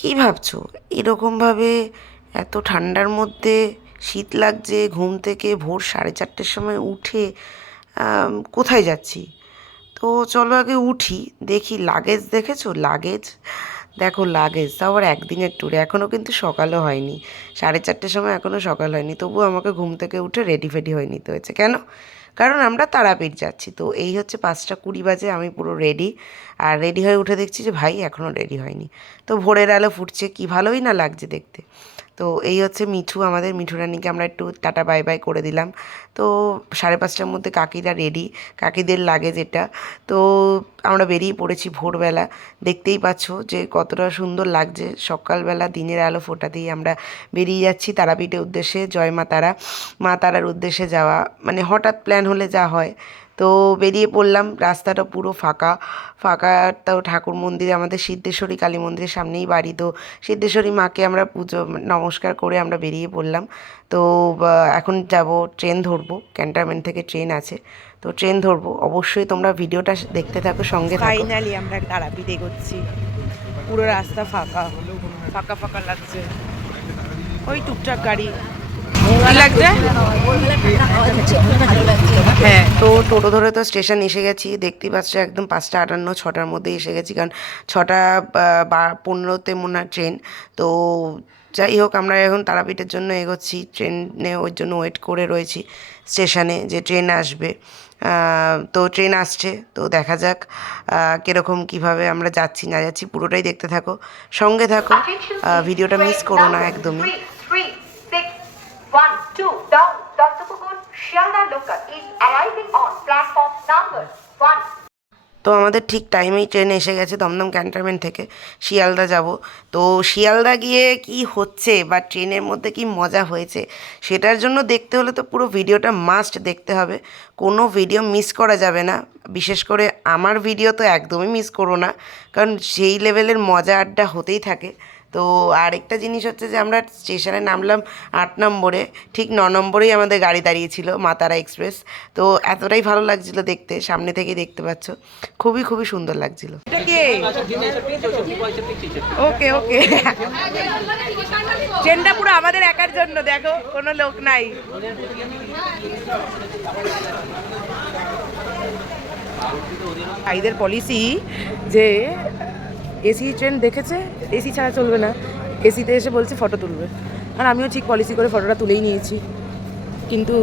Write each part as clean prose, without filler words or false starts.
কী ভাবছো এরকমভাবে এত ঠান্ডার মধ্যে? শীত লাগছে, ঘুম থেকে ভোর 4:30-র সময় উঠে কোথায় যাচ্ছি? তো চলো আগে উঠি, দেখি লাগেজ দেখেছো লাগেজ? দেখো লাগেজ, তাও আবার একদিনের ট্যুরে, এখনও কিন্তু সকালও হয়নি। 4:30-র সময় এখনও সকাল হয়নি, তবুও আমাকে ঘুম থেকে উঠে রেডি ফেডি হয়ে নিতে হয়েছে। কেন? কারণ আমরা তারাপীঠ যাচ্ছি। তো এই হচ্ছে 5:20 বাজে, আমি পুরো রেডি। আর রেডি হয়ে উঠে দেখছি যে ভাই এখনও রেডি হয়নি। তো ভোরের আলো ফুটছে, কি ভালোই না লাগছে দেখতে। তো এই হচ্ছে মিঠু, আমাদের মিঠু রানীকে আমরা একটু টাটা বাই বাই করে দিলাম। তো 5:30টার মধ্যে কাকিরা রেডি, কাকিদের লাগেজ এটা। তো আমরা বেরিয়ে পড়েছি ভোরবেলা। দেখতেই পাচ্ছ যে কতটা সুন্দর লাগছে, সকালবেলা দিনের আলো ফোটাতেই আমরা বেরিয়ে যাচ্ছি তারাপীঠের উদ্দেশ্যে। জয় মা তারা, মা তারার উদ্দেশ্যে যাওয়া মানে হঠাৎ প্ল্যান হলে যা হয়। তো বেরিয়ে পড়লাম, রাস্তাটা পুরো ফাঁকা ফাঁকা। তাও ঠাকুর মন্দিরে, আমাদের সিদ্ধেশ্বরী কালী মন্দিরের সামনেই বাড়ি, তো সিদ্ধেশ্বরী মাকে আমরা পুজো নমস্কার করে আমরা বেরিয়ে পড়লাম। তো এখন যাব, ট্রেন ধরবো, ক্যান্টনমেন্ট থেকে ট্রেন আছে, তো ট্রেন ধরবো। অবশ্যই তোমরা ভিডিওটা দেখতে থাকো, সঙ্গে থাকো। ফাইনালি আমরা তারাপীঠ এগোচ্ছি। পুরো রাস্তা ফাঁকা ফাঁকা ফাঁকা লাগছে, ওই টুকটাক গাড়ি। কি লাগছে? হ্যাঁ, তো টোটো ধরে তো স্টেশন এসে গেছি, দেখতেই পাচ্ছ একদম 5:58, 6টার মধ্যেই এসে গেছি, কারণ 6:15-তে মনে হয় ট্রেন। তো যাই হোক, আমরা এখন তারাপীঠের জন্য এগোচ্ছি, ট্রেনে ওই জন্য ওয়েট করে রয়েছি স্টেশনে যে ট্রেন আসবে। তো ট্রেন আসছে, তো দেখা যাক কীরকম কীভাবে আমরা যাচ্ছি না যাচ্ছি, পুরোটাই দেখতে থাকো, সঙ্গে থাকো, ভিডিওটা মিস করো না একদমই। 1, 2 down, Dr. Pukur, Shialda local is arriving on platform number 1. তো আমাদের ঠিক টাইমেই ট্রেন এসে গেছে দমদম ক্যান্টনমেন্ট থেকে শিয়ালদা যাব। তো শিয়ালদা গিয়ে কি হচ্ছে বা ট্রেনের মধ্যে কি মজা হয়েছে, সেটার জন্য দেখতে হলে তো পুরো ভিডিওটা মাস্ট দেখতে হবে, কোনো ভিডিও মিস করা যাবে না। বিশেষ করে আমার ভিডিও তো একদমই মিস করো না, কারণ সেই লেভেলের মজা আড্ডা হতেই থাকে। তো আরেকটা জিনিস হচ্ছে যে আমরা স্টেশনে নামলাম 8 নম্বরে, ঠিক 9 নম্বরেই আমাদের গাড়ি দাঁড়িয়েছিল মা তারা এক্সপ্রেস। তো এতটাই ভালো লাগছিল দেখতে, সামনে থেকেই দেখতে পাচ্ছ, খুবই খুবই সুন্দর লাগছিল। এটা কে? ওকে ওকে, ট্রেনটা পুরো আমাদের একার জন্য, দেখো কোনো লোক নাই। ভাইদের পলিসি যে এসি ট্রেন দেখেছে, এসি ছাড়া চলবে না, এসিতে এসে বলছে ফটো তুলবে। আর আমিও ঠিক পলিসি করে ফটোটা তুলেই নিয়েছি, কিন্তু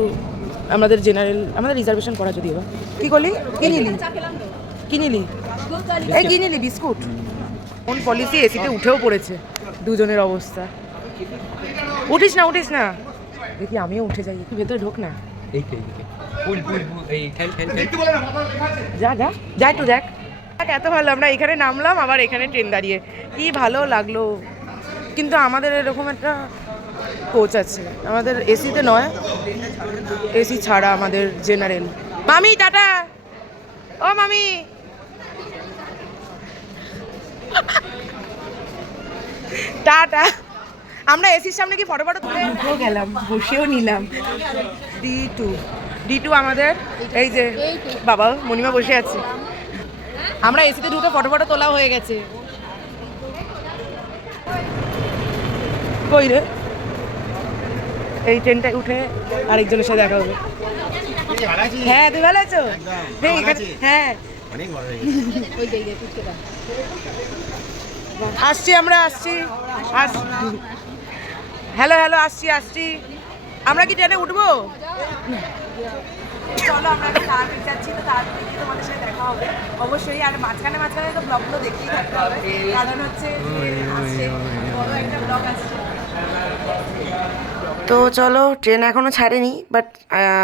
আমাদের জেনারেল, আমাদের রিজার্ভেশন করা যদিও। কী করলি? কী নিলি? কী নিলি? এই কী নিলি? বিস্কুট। কোন পলিসি এসিতে উঠেও পড়েছে দুজনের অবস্থা। উঠিস না উঠিস না, দেখি আমিও উঠে যাই, একটু ভেতরে ঢোক না। যা যা যা একটু দেখ। এত ভালো, আমরা এখানে নামলাম, আবার এখানে ট্রেন দাঁড়িয়ে, কি ভালো লাগলো। কিন্তু আমাদের এরকম একটা কোচ আছে, আমাদের এসিতে নয়, এসি ছাড়া আমাদের জেনারেল। মামি টাটা, ও মামি। টাটা। আমরা এসির সামনে কি ফটো ফটো তুলে গেলাম, বসেও নিলাম। D2 আমাদের, এই যে বাবা মণিমা বসে আছে, আমরা এসিতে ঢুকে ফটো ফটো তোলা হয়ে গেছে। কই রে? এই ট্রেনটায় উঠে আরেকজনের সাথে দেখা হবে। হ্যাঁ, তুই ভালো আছো? হ্যাঁ, আসছি আমরা, আসছি। হ্যালো হ্যালো, আসছি। আমরা কি ট্রেনে উঠবো? চলো আমরা তাড়াতাড়ি যাচ্ছি, তো তাড়াতাড়ি তোমাদের সাথে দেখা হবে অবশ্যই। আর মাঝখানে তো ব্লগগুলো দেখতেই থাকতে হবে, কারণ হচ্ছে বড় একটা ব্লগ আসছে। তো চলো, ট্রেন এখনও ছাড়েনি, বাট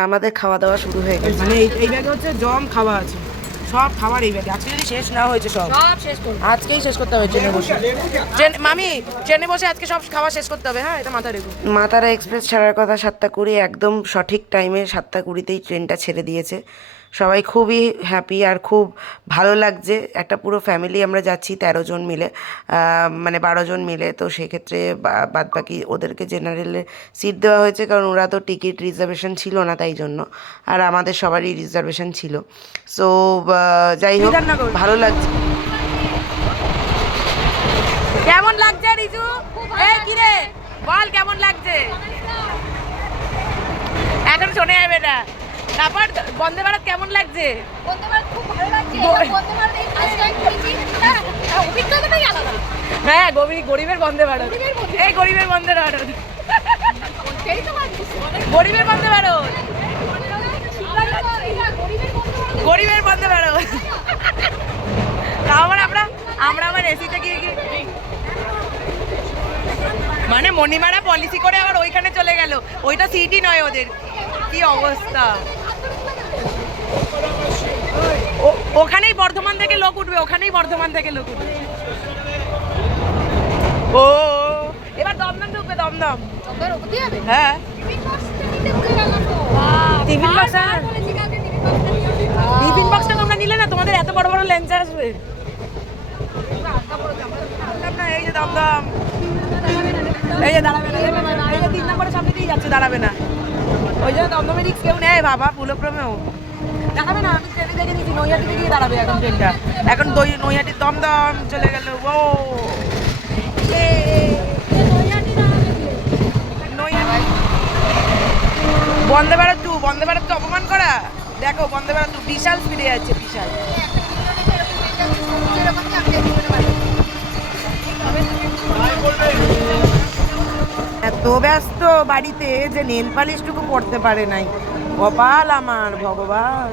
আমাদের খাওয়া দাওয়া শুরু হয়ে গেছে। মানে এই ব্যাগে হচ্ছে জম খাওয়া আছে, সব খাবার এই ব্যাগে। আজকে যদি শেষ না হয়েছে সব শেষ করবো, আজকেই শেষ করতে হবে ট্রেনে বসে। মামি ট্রেনে বসে আজকে সব খাওয়া শেষ করতে হবে, হ্যাঁ এটা মাথায় রেখো। মা তারা এক্সপ্রেস ছাড়ার কথা 7:20, একদম সঠিক টাইমে 7:20তেই ট্রেনটা ছেড়ে দিয়েছে। সবাই খুবই হ্যাপি আর খুব ভালো লাগছে। একটা পুরো ফ্যামিলি আমরা যাচ্ছি, 13 জন মিলে, মানে 12 জন মিলে। তো সেক্ষেত্রে বাদ বাকি ওদেরকে জেনারেলে সিট দেওয়া হয়েছে, কারণ ওরা তো টিকিট রিজার্ভেশন ছিল না, তাই জন্য। আর আমাদের সবারই রিজার্ভেশন ছিল। সো যাই হোক, ভালো লাগছে। কেমন লাগছে রিজু? এই কি রে বল কেমন লাগছে? এখন শোনা যাবে না। তারপর বন্দে ভারত কেমন লাগছে? বন্দে ভারত খুব ভালো লাগছে। বন্দে ভারত এই ফার্স্ট টাইম করেছি। অভিজ্ঞতাটাই আলাদা। হ্যাঁ গরিবের বন্দে ভারত। এই গরিবের বন্দে ভারত। গরিবের বন্দে ভারত। গরিবের বন্দে ভারত। তারপর আমরা আবার এসিতে গিয়ে মানে মণিমারা পলিসি করে আবার ওইখানে চলে গেল। ওইটা সিটি নয় ওদের। কি অবস্থা! ওখানেই বর্ধমান থেকে লোক উঠবে, ও এবার দমদম ঢুকবে, দমদম। হ্যাঁ টিফিন বক্সটা তোমরা নিলে না, তোমাদের এত বড় বড় লেন্স আসবে। এই যে দমদম, এই যে দাঁড়াবে না, এই যে 3 নম্বরের সামনে দিয়ে যাচ্ছে, দাঁড়াবে না। ওই জন্য দমদমে রিক্স কেউ নেয় বাবা, পুলক্রমেও দাঁড়াবে না। আমি ট্রেনে দেখে নিচ্ছি নৈহাটিতে গিয়ে দাঁড়াবে এখন ট্রেনটা। এখন নৈহাটির দমদম চলে গেল। ও বন্দে ভারত 2, বন্দে ভারতকে অপমান করা। দেখো বন্দে ভারত 2 বিশাল স্পিডে যাচ্ছে, বিশাল। এত ব্যস্ত বাড়িতে যে নেল পালিশটুকু পড়তে পারে নাই। কপাল আমার, ভগবান।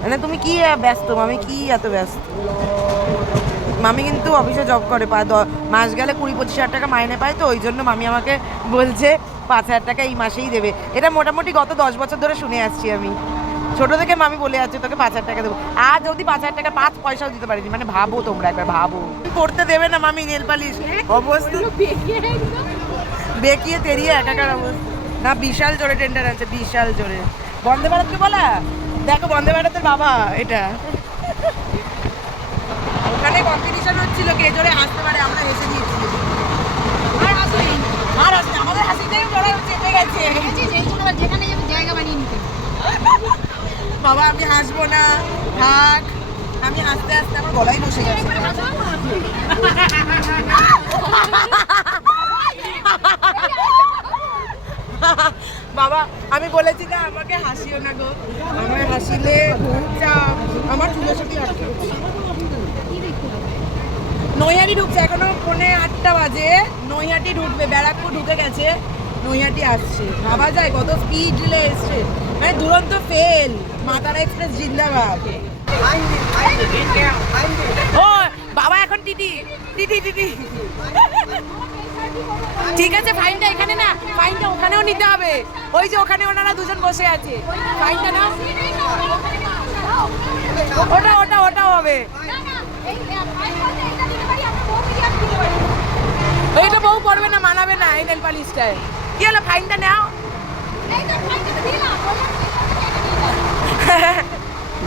মানে তুমি কি ব্যস্ত মামি, কি এত ব্যস্ত? মামি কিন্তু অফিসে জব করে, মাস গেলে 20-25 হাজার টাকা মাইনে পায়, তো ওই জন্য মামি আমাকে বলছে 5 হাজার টাকা এই মাসেই দেবে। এটা মোটামুটি গত 10 বছর ধরে শুনে আসছি আমি। ছোট থেকে মামি বলে যাচ্ছে তোকে 5 হাজার টাকা দেবো। আজ অবধি 5 হাজার টাকা 5 পয়সাও দিতে পারিনি। মানে ভাবো তোমরা একবার, ভাবো। পড়তে দেবে না মামি নেল পালিশ, অবস্থা বেঁকিয়ে তেরিয়ে একাকার অবস্থা। না বিশাল জোরে টেন্ডার আছে, বিশাল জোরে। বন্দে ভারতকে বলা, দেখো বন্দে ভারতের বাবা এটা। ওখানে কম্পিটিশন হচ্ছিল কে জোরে হাসতে পারে, আমরা হেসে দিয়েছি। আর আসলে আমাদের হাসিটাই লড়াই চেপে গেছে। যেখানে যাবে জায়গা বানিয়ে নিতে। বাবা আমি হাসবো না, থাক। আমি হাসতে হাসতে আমার গলায় বসে গেছে। বাবা আমি বলেছি না আমাকে হাসিও না গো, আমায় হাসিলে খুব চাপ। আমার চুলের সাথে আটকে নৈহাটি ঢুকছে, এখনো 7:45 বাজে। নৈহাটি ঢুকবে, ব্যারাকপুর ঢুকে গেছে, নৈহাটি আসছে। ভাবা যায় কত স্পিড এসছে। মানে দুরন্ত ফেল, মাতারা এক্সপ্রেস জিন্দাবাদ। ও বাবা এখন টিটি টিটি টিটি। ঠিক আছে ফাইনটা এখানে না, ফাইনটা ওখানেও নিতে হবে। ওই যে ওখানে ওনারা দুজন বসে আছে, ফাইনটা না ওটা হবে। এইটা বউ পড়বে না, মানাবে না এই নেল পালিশটায়। কি হলো ফাইনটা নাও।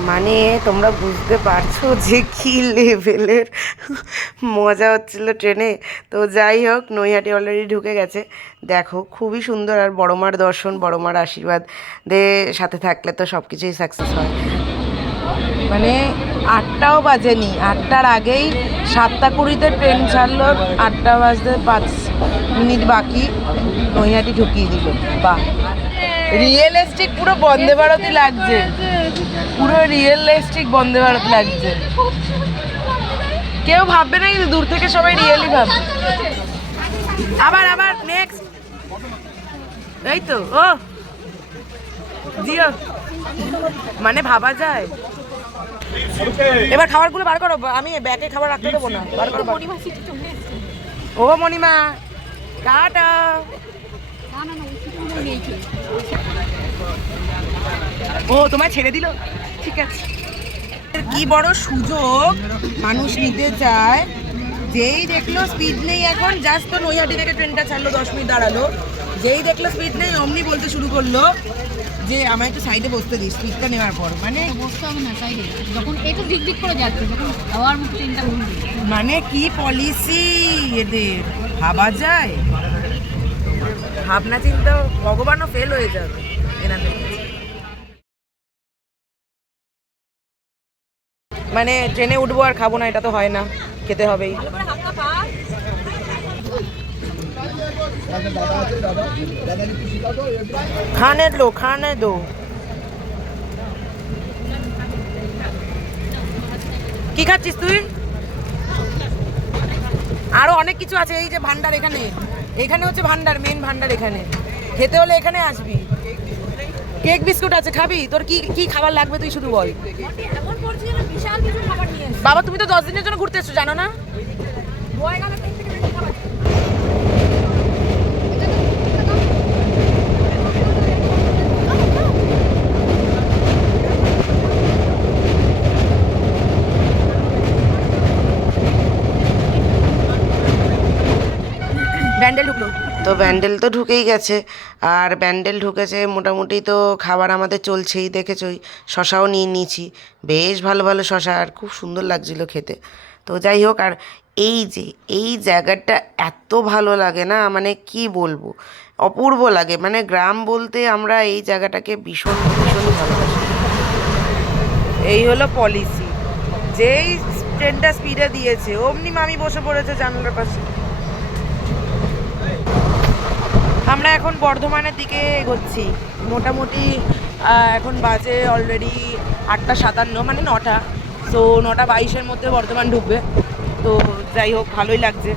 মানে তোমরা বুঝতে পারছো যে কি লেভেলের মজা হচ্ছিল ট্রেনে। তো যাই হোক, নৈহাটি অলরেডি ঢুকে গেছে। দেখো খুবই সুন্দর। আর বড়মার দর্শন, বড়মার আশীর্বাদ সাথে থাকলে তো সব কিছুই সাকসেস হয়। মানে 8টাও বাজেনি, 8টার আগেই 7:20 ট্রেন ছাড়লো, 8টা বাজতে 5 মিনিট বাকি নৈহাটি ঢুকিয়ে দিল। বাহ, রিয়েলিস্টিক পুরো বন্দে ভারতই লাগছে, পুরো রিয়েলিস্টিক বন্দে ভারত লাগছে। কেউ ভাববে না কিন্তু, দূর থেকে সবাই রিয়েলি ভাববে। আবার নেক্সট, এই তো ও জিও, মানে ভাবা যায়। এবার খাবারগুলো বার করো, আমি ব্যাগে খাবার রাখতে দেবো না। বার করো। ও মণিমা টাটা। ও তোমায় ছেড়ে দিল, ঠিক আছে। কি বড় সুযোগ মানুষ নিতে চায়। যেই দেখলো স্পিড নেই, এখন জাস্ট তো নৈহাটি থেকে ট্রেনটা ছাড়লো, 10 মিনিট দাঁড়ালো। যেই দেখলো স্পিড নেই অমনি বলতে শুরু করলো যে আমায় একটু সাইডে বসতে দিস, স্পিডটা নেওয়ার পর। মানে বসতে হবে না সাইডে, যখন একটু দিক দিক করে যাচ্ছে, যখন হাওয়ার মুখে ট্রেনটা ঘুরবে। মানে কি পলিসি এদের, ভাবা যায়? ভাবনা চিন্তা ভগবানও ফেল হয়ে যাবে এনাদের। মানে ট্রেনে উঠবো আর খাবো না, এটা তো হয় না, খেতে হবেই। खाने दो কি খাচ্ছিস তুই? আরো অনেক কিছু আছে, এই যে ভান্ডার, এখানে হচ্ছে ভান্ডার, মেন ভান্ডার। এখানে খেতে হলে এখানে আসবি। কেক বিস্কুট আছে, খাবি? তোর কি কি খাবার লাগবে তুই শুধু বল। এমন করছি যেন বিশাল কিছু খাবার নিয়ে এসেছি। বাবা তুমি তো 10 দিনের জন্য ঘুরতে এসছো, জানো না? বয়ে গেলে পেট থেকে বেশি খাবার। ব্যান্ডেল ঢুকলো। তো ব্যান্ডেল তো ঢুকেই গেছে, আর ব্যান্ডেল ঢুকেছে মোটামুটি। তো খাবার আমাদের চলছেই, দেখেছই। শশাও নিয়ে নিয়েছি, বেশ ভালো ভালো শশা, আর খুব সুন্দর লাগছিল খেতে। তো যাই হোক, আর এই জায়গাটা এত ভালো লাগে না, মানে কি বলবো, অপূর্ব লাগে। মানে গ্রাম বলতে আমরা এই জায়গাটাকে ভীষণ ভীষণ ভালোবাসি। এই হলো পলিসি, যেই ট্রেনটা স্পিডে দিয়েছে অমনি মামি বসে পড়েছে জানলার পাশে। আমরা এখন বর্ধমানের দিকে এগোচ্ছি। মোটামুটি এখন বাজে অলরেডি 8:57, মানে 9টা। সো 9:22-এর মধ্যে বর্ধমান ঢুকবে। তো যাই হোক, ভালোই লাগছে।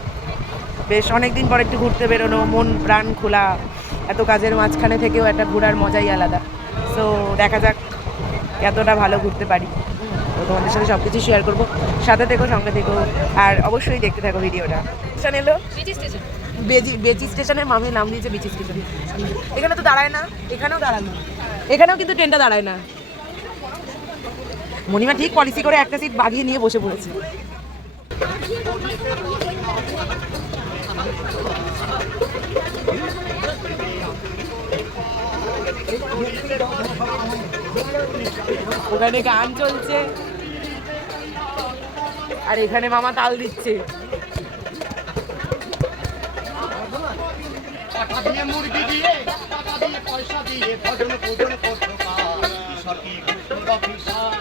বেশ অনেক দিন পর একটু ঘুরতে বেরোনো, মন প্রাণ খোলা। এত কাজের মাঝখানে থেকেও একটা ঘোরার মজাই আলাদা। সো দেখা যাক এতটা ভালো ঘুরতে পারি। তো তোমাদের সাথে সব কিছু শেয়ার করবো, সাথে থেকো, সঙ্গে থেকো, আর অবশ্যই দেখতে থাকো ভিডিওটা। স্টেশন এলো, বেচি স্টেশনে, মামি নাম দিয়েছে বেচি স্টেশন। এখানে তো দাঁড়ায় না, এখানেও দাঁড়ানো, এখানেও কিন্তু ট্রেনটা দাঁড়ায় না। মণিমা ঠিক পলিসি করে একটা সিট বাগিয়ে নিয়ে বসে পড়েছে। ওখানে গান চলছে, আর এখানে মামা তাল দিচ্ছে। মুরগি দিয়ে টাকা দিয়ে পয়সা দিয়ে ভজন পূজন করতো ঈশ্বরকে ঘুষখোর অফিসার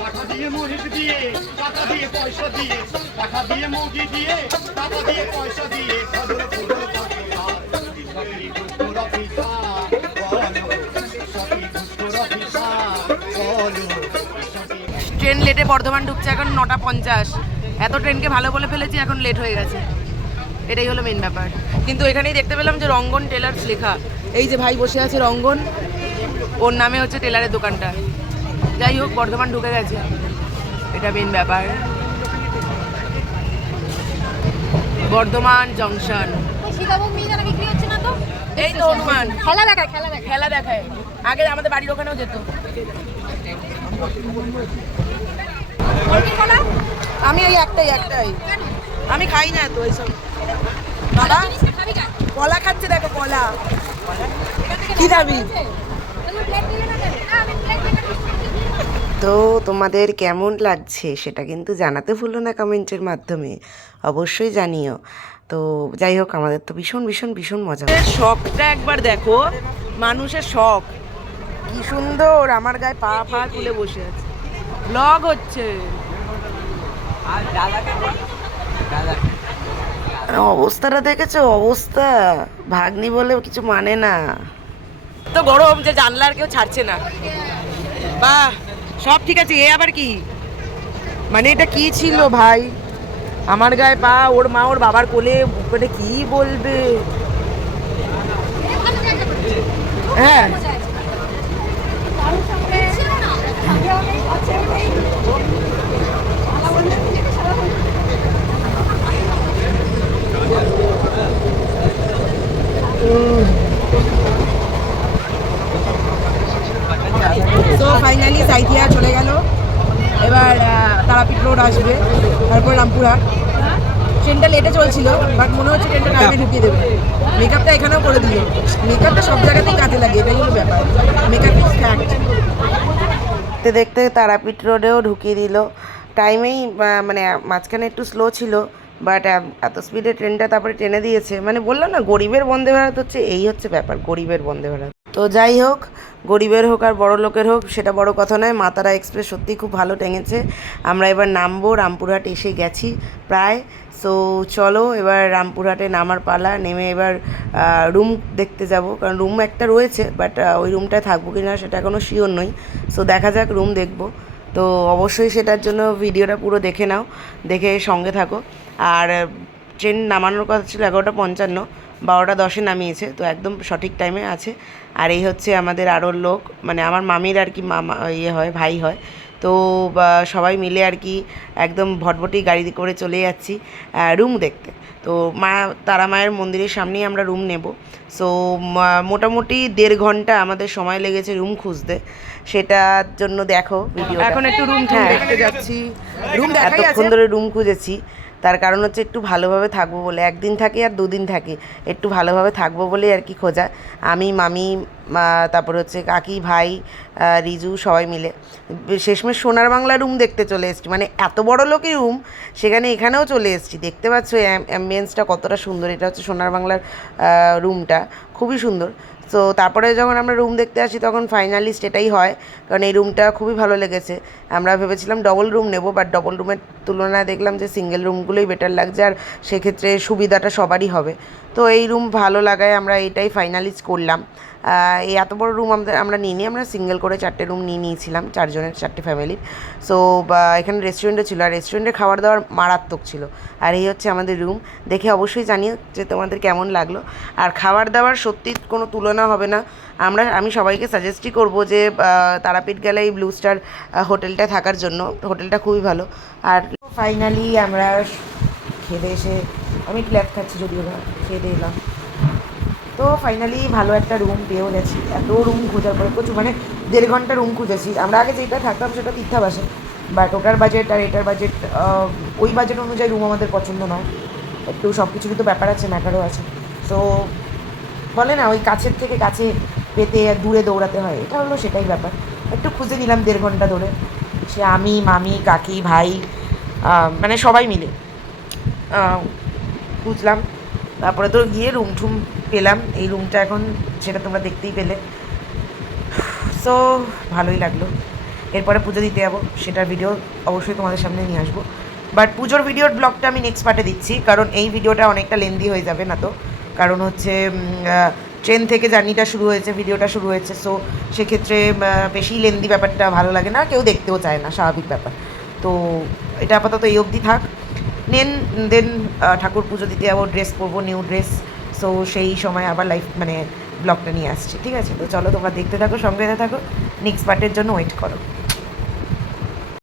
টাকা দিয়ে মুরগি দিয়ে টাকা দিয়ে পয়সা দিয়ে টাকা দিয়ে মুরগি দিয়ে টাকা দিয়ে পয়সা দিয়ে ভজন পূজন করতো ঈশ্বরকে ঘুষখোর অফিসার ঈশ্বরকে ঘুষখোর অফিসার ট্রেন লেটে বর্ধমান ঢুকছে, এখন 9:50। এত ট্রেনকে ভালো বলে ফেলেছি, এখন লেট হয়ে গেছে। এটাই হলো মেন ব্যাপার। কিন্তু এখানেই দেখতে পেলাম যে রঙ্গন টেলার্স লেখা। এই যে ভাই বসে আছে রঙ্গন, ওর নামে হচ্ছে টেলারের দোকানটা। যাই হোক, বর্ধমান ঢুকে গেছে, এটা মেন ব্যাপার। বর্ধমান জংশন। সীতাভোগ মিহিদানা বিক্রি হচ্ছে না তো? এই তো হনুমান খেলা দেখায় খেলা দেখায়। আগে আমাদের বাড়ির ওখানেও যেত। আমি এই একটাই আমি খাই না তো এইসব। বাবা কলা খাচ্ছে, দেখো কলা। কি খাবি? তো তোমাদের কেমন লাগছে সেটা কিন্তু জানাতে ভুলো না কমেন্টের মাধ্যমে, অবশ্যই জানিও। তো যাই হোক, আমাদের তো ভীষণ ভীষণ ভীষণ মজা হচ্ছে। শখটা একবার দেখো, মানুষের শখ কি সুন্দর। আমার গায়ে পা ফা তুলে বসে আছে, ব্লগ হচ্ছে। অবস্থাটা দেখেছো? অবস্থা ভাগ্নি বলে কিছু মানে না। তো গরম যে জানলার কেউ ছাড়ছে না। বাহ, সব ঠিক আছে। এ আবার কি, মানে এটা কি ছিল ভাই? আমার গায়ে পা, ওর মা ওর বাবার কোলে, মানে কি বলবে। হ্যাঁ, তো ফাইনালি সাইথিয়া চলে গেল। এবার তারাপীঠ রোড আসবে, তারপর রামপুরহাট। ট্রেনটা লেটে চলছিল, বাট মনে হচ্ছে ট্রেনটা টাইমে ঢুকিয়ে দেবে। মেকআপটা এখানেও করে দিল। মেকআপটা সব জায়গাতেই কাজে লাগে, এটাই হলো ব্যাপার। Makeup is fact. দেখতে দেখতে তারাপীঠ রোডেও ঢুকিয়ে দিল টাইমেই। মানে মাঝখানে একটু স্লো ছিল, বাট এত স্পিডে ট্রেনটা তারপরে টেনে দিয়েছে। মানে বললাম না, গরিবের বন্দে ভারত হচ্ছে, এই হচ্ছে ব্যাপার, গরিবের বন্দে ভারত। তো যাই হোক, গরিবের হোক আর বড় লোকের হোক সেটা বড় কথা নয়, মা তারা এক্সপ্রেস সত্যিই খুব ভালো টেঙেছে। আমরা এবার নামবো, রামপুরহাট এসে গেছি প্রায়। সো চলো এবার রামপুরহাটে নামার পালা, নেমে এবার রুম দেখতে যাব, কারণ রুম একটা রয়েছে, বাট ওই রুমটায় থাকবো কি না সেটা এখনও শিওর নই। সো দেখা যাক, রুম দেখবো। তো অবশ্যই সেটার জন্য ভিডিওটা পুরো দেখে নাও, দেখে সঙ্গে থাকো। আর ট্রেন নামানোর কথা ছিল 11:55, 12:10 নামিয়েছে, তো একদম সঠিক টাইমে আছে। আর এই হচ্ছে আমাদের আরও লোক, মানে আমার মামির আর কি মামা হয়, ভাই হয়। তো সবাই মিলে আর কি একদম ভটভটি গাড়ি করে চলে যাচ্ছি রুম দেখতে। তো মা তারা মায়ের মন্দিরের সামনেই আমরা রুম নেব। সো মোটামুটি 1.5 ঘন্টা আমাদের সময় লেগেছে রুম খুঁজতে, সেটার জন্য দেখো ভিডিও। এখন একটু রুম দেখতে যাচ্ছি। রুম দেখাই এতক্ষণ আছে। ধরে রুম খুঁজেছি, তার কারণ হচ্ছে একটু ভালোভাবে থাকবো বলে। একদিন থাকি আর 2 দিন থাকি, একটু ভালোভাবে থাকবো বলে আর কি খোঁজা। আমি, মামি, তারপর হচ্ছে কাকি, ভাই, রিজু সবাই মিলে শেষমেশ সোনার বাংলা রুম দেখতে চলে এসেছি। মানে এত বড় লোকই রুম, সেখানে এখানেও চলে এসেছি। দেখতে পাচ্ছ অ্যাম্বিয়েন্সটা কতটা সুন্দর। এটা হচ্ছে সোনার বাংলার রুমটা, খুবই সুন্দর। তো তারপরে যখন আমরা রুম দেখতে আসি তখন ফাইনালিস্ট এটাই হয়, কারণ এই রুমটা খুবই ভালো লেগেছে। আমরা ভেবেছিলাম ডবল রুম নেব, বাট ডবল রুমের তুলনায় দেখলাম যে সিঙ্গেল রুমগুলোই বেটার লাগছে, আর সেক্ষেত্রে সুবিধাটা সবারই হবে। তো এই রুম ভালো লাগায় আমরা এটাই ফাইনালিস্ট করলাম। এই এত বড় রুম আমরা নিইনি, আমরা সিঙ্গেল করে 4টে রুম নিয়ে নিয়েছিলাম, 4 জনের 4টে ফ্যামিলির। সো এখানে রেস্টুরেন্টও ছিল, আর রেস্টুরেন্টের খাবার দাবার মারাত্মক ছিল। আর এই হচ্ছে আমাদের রুম, দেখে অবশ্যই জানিও যে তোমাদের কেমন লাগলো। আর খাবার দাবার সত্যি কোনো তুলনা হবে না। আমি সবাইকে সাজেস্টই করব যে তারাপীঠ গেলে এই ব্লু স্টার হোটেলটায় থাকার জন্য। হোটেলটা খুবই ভালো। আর ফাইনালি আমরা খেতে এসে, আমি একটু ল্যাপ খাচ্ছি যদিও না, খেতে এলাম। তো ফাইনালি ভালো একটা রুম পেয়েও গেছি। এত রুম খোঁজার পরে প্রচুর, মানে 1.5 ঘন্টা রুম খুঁজেছি। আমরা আগে যেটা থাকতাম সেটা তীর্থাবাসে, বাট ওটার বাজেট আর এটার বাজেট, ওই বাজেট অনুযায়ী রুম আমাদের পছন্দ নয়। একটু সব কিছুরই তো ব্যাপার আছে, ম্যাটারও আছে। সো বলে না, ওই কাছের থেকে কাছে পেতে দূরে দৌড়াতে হয়, এটা হলো সেটাই ব্যাপার। একটু খুঁজে নিলাম 1.5 ঘন্টা ধরে, সে আমি, মামি, কাকি, ভাই, মানে সবাই মিলে খুঁজলাম। তারপরে তো গিয়ে রুম ঠুম পেলাম। এই রুমটা এখন সেটা তোমরা দেখতেই পেলে। সো ভালোই লাগলো। এরপরে পুজো দিতে যাবো, সেটার ভিডিও অবশ্যই তোমাদের সামনে নিয়ে আসবো। বাট পুজোর ভিডিওর ব্লগটা আমি নেক্সট পার্টে দিচ্ছি, কারণ এই ভিডিওটা অনেকটা লেন্দি হয়ে যাবে না তো। কারণ হচ্ছে ট্রেন থেকে জার্নিটা শুরু হয়েছে, ভিডিওটা শুরু হয়েছে। সো সেক্ষেত্রে বেশি লেন্দি ব্যাপারটা ভালো লাগে না, কেউ দেখতেও চায় না, স্বাভাবিক ব্যাপার। তো এটা আপাতত এই অবধি থাক। দেন ঠাকুর পুজো দিতে যাবো, ড্রেস পরবো, নিউ ড্রেস। সো সেই সময় আবার ব্লগটা নিয়ে আসছি, ঠিক আছে? তো চলো তোমরা দেখতে থাকো, সঙ্গে থাকো, নেক্সট পার্টের জন্য ওয়েট করো।